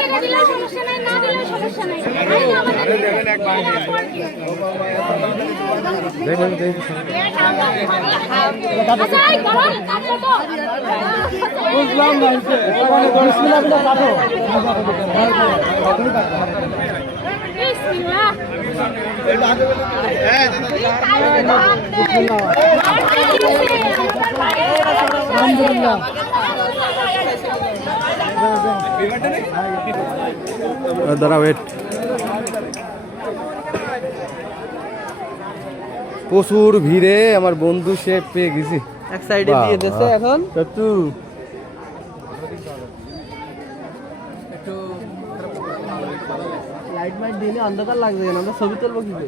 টাকা দিলে সমস্যা নাই, না দিলে সমস্যা নাই। বুঝলাম না দাঁড়া ওয়েট প্রচুর ভিড়ে আমার বন্ধু সে পেয়ে গেছি এক সাইডে দিয়ে দিয়েছে এখন একটু লাইট মাইট দিলে অন্ধকার লাগবে না, আমরা ছবি তুলবো কি করে?